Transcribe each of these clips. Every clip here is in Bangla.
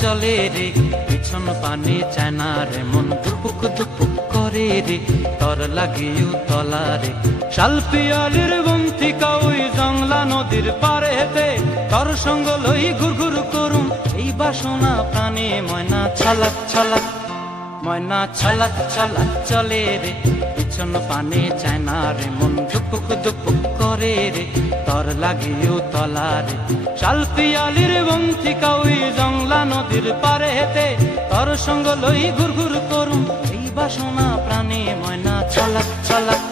চলে রে পিছন পানে চায়না রে মন দুপুক দুপুক করে রে তর লাগিও তলা রে শালপিয়ালির বন্তিকা ওই জংলা নদীর পারে হেতে তর সঙ্গ লই ঘুর ঘুর করুম এই বাসনা প্রাণে ময়না ছলাক ছলাক ময়না ছলাক ছলাক চলে রে পিছন পানে চায়না রে মন দুপুক দুপুক করে রে তর লাগিও তলা রে শালপিয়ালির বন্তিকা ওই জংলা নদীর পারে হেতে তর সঙ্গ লই ঘুর ঘুর করুম এই বাসনা প্রাণে ময়না ছলাক ছলাক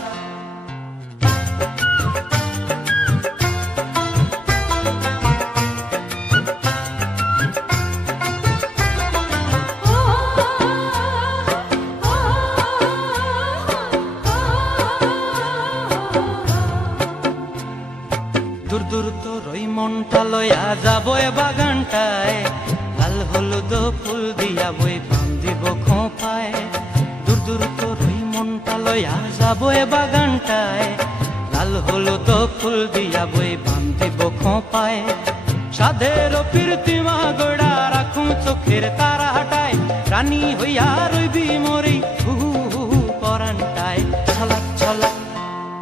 দূর দূর তোর ওই মনটা লয়া যাবো এ বাগানটায় লাল হলুদ ফুল দিয়া বই বান্ধিব খোঁপায় দূর দূর তোর ওই মনটা লয়া যাবো এ বাগানটায় লাল হলুদ ফুল দিয়া বই বান্ধিব খোঁপায় সাধের প্রীতিমা গোড়া রাখুম চোখের তারা হাটায় রানী হইয়া রইবি মরি হু হু পরানটায় ছলাক ছলাক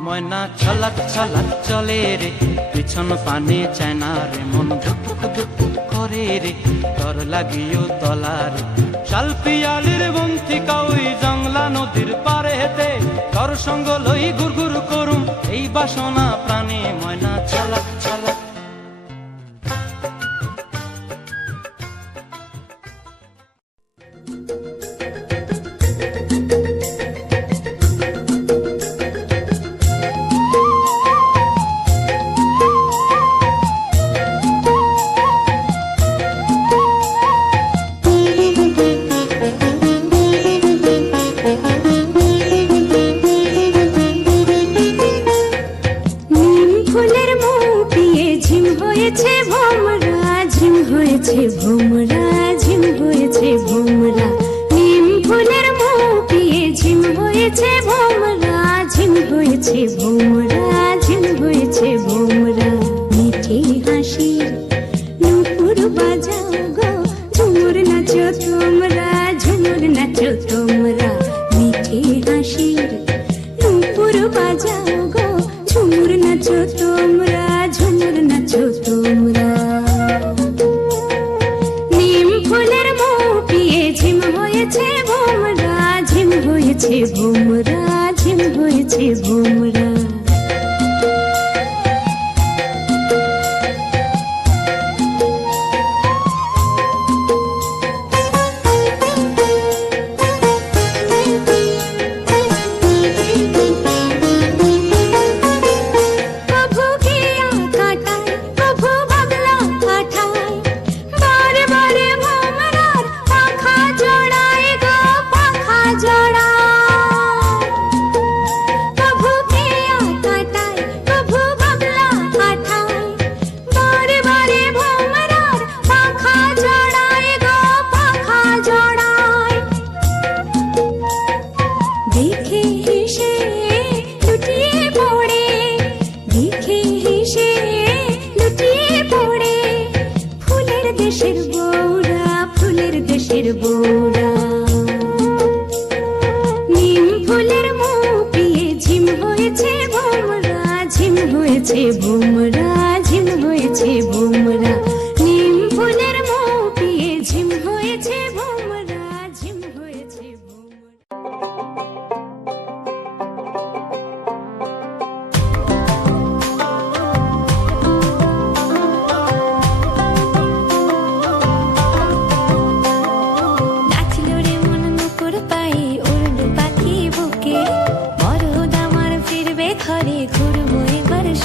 ময়না ছলাক ছলাক চলে রে পিছন পানে চায়না রে মন ধুপুক ধুপুক করে রে তর লাগিও তলা রে শালপিয়ালির বন্তিকা ওই জংলা নদীর পারে হেতে তর সঙ্গ লই ঘুর ঘুর করুম এই বাসনা প্রাণে ময়না ছলাক ছলাক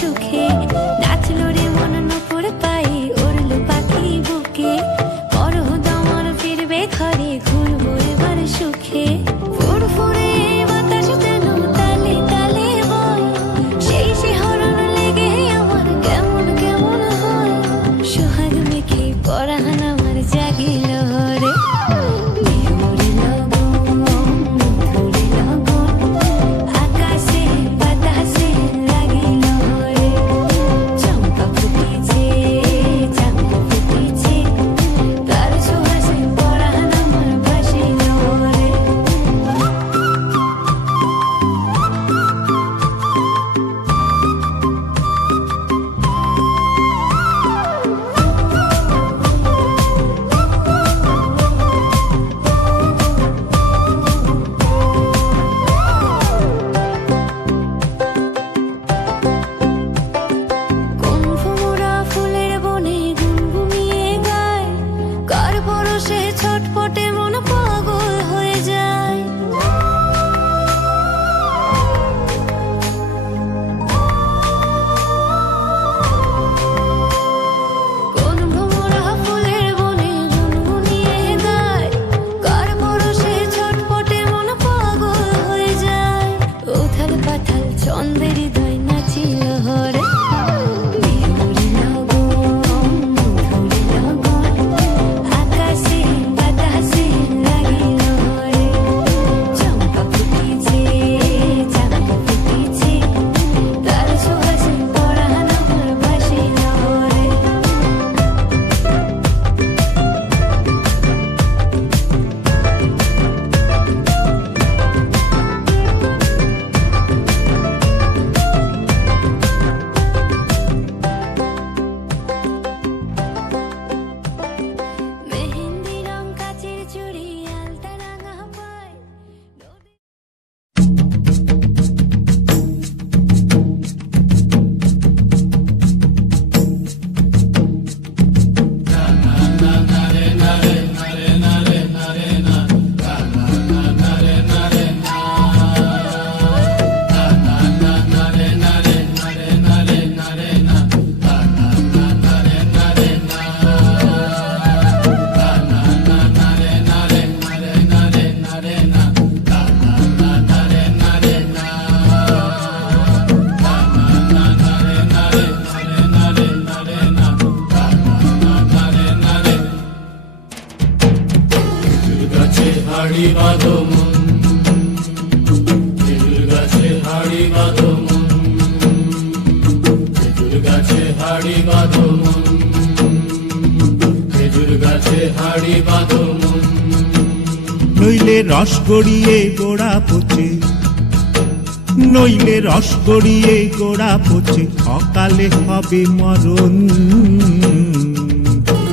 সুখে নাচলো রে মন নপুর পায়ে উড়লো পাখি বুকে বড় দমন ফিরবে ঘরে ঘুরবো এবার সুখে ফুরফুরে বাতাস যেন তালে তালে বয় সেই শিহরণ লেগে আমার কেমন কেমন হয় সোহাগ মেখে পরাণ আমার জাগিল রে বিহুরে লগন মধুরে লগন আকাশে বাতাসে লাগিল রে চম্পা ফুটেছে তার সুবাসে পরাণ আমার ভাসিল রে কুমফুমুরা ফুলের বনে গুনগুনিয়ে গায় কার পরশে ছটপটে মন পাগল হয়ে যায় কোন ভ্রমরা ফুলের বনে গুনগুনিয়ে গায় কার পরশে ছটপটে মন পাগল হয়ে যায় উথাল পাথাল ছন্দের হৃদয় নাচিল হরে বিহুরে লগন মধুরে লগন আকাশে বাতাসে লাগিল রে চম্পা ফুটেছে তার সুবাসে পরাণ আমার ভাসিল রে মেহেন্দি রং কাচের চুড়ি আলতা রাঙা পায় গাছে হাড়ি বাঁধো মন খেজুর গাছে হাড়ি বাঁধো মন খেজুর গাছে হাড়ি বাঁধো মন খেজুর গাছে হাড়ি বাঁধো মন নইলে রস গড়িয়ে গোড়া পচে নইলে রস গড়িয়ে গোড়া পচে অকালে হবে মরণ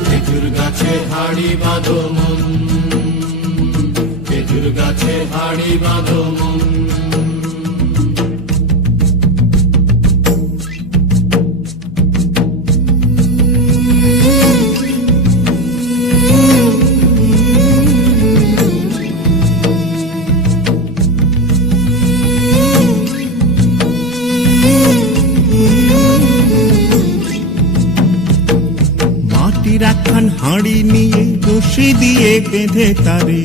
খেজুর গাছে হাড়ি বাঁধো মন খেজুর গাছে হাড়ি বাঁধো মন মাটির একখান হাঁড়ি নিয়ে রশি দিয়ে বেঁধে তারে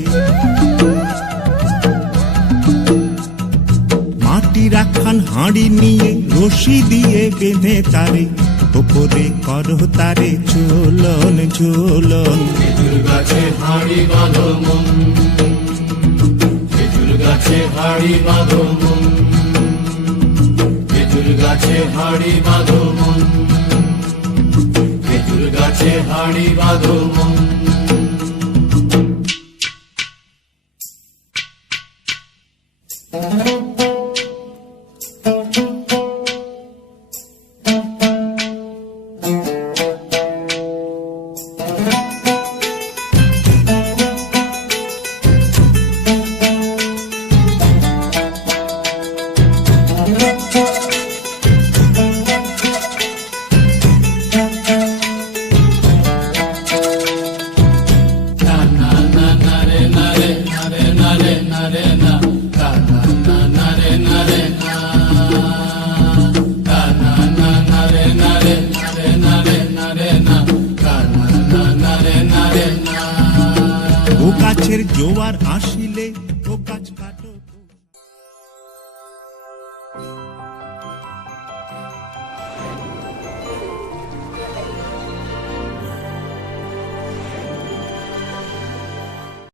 মাটির একখান হাঁড়ি নিয়ে রশি দিয়ে বেঁধে তারে ওপরে করো তারে ঝোলন ঝোলন খেজুর গাছে হাড়ি বাঁধো মন খেজুর গাছে হাড়ি বাঁধো মন খেজুর গাছে হাড়ি বাঁধো মন খেজুর গাছে হাড়ি বাঁধো মন রে না কানা না না রে না রে না ও গাছের জোয়ার আসিলে ও গাছ কাটো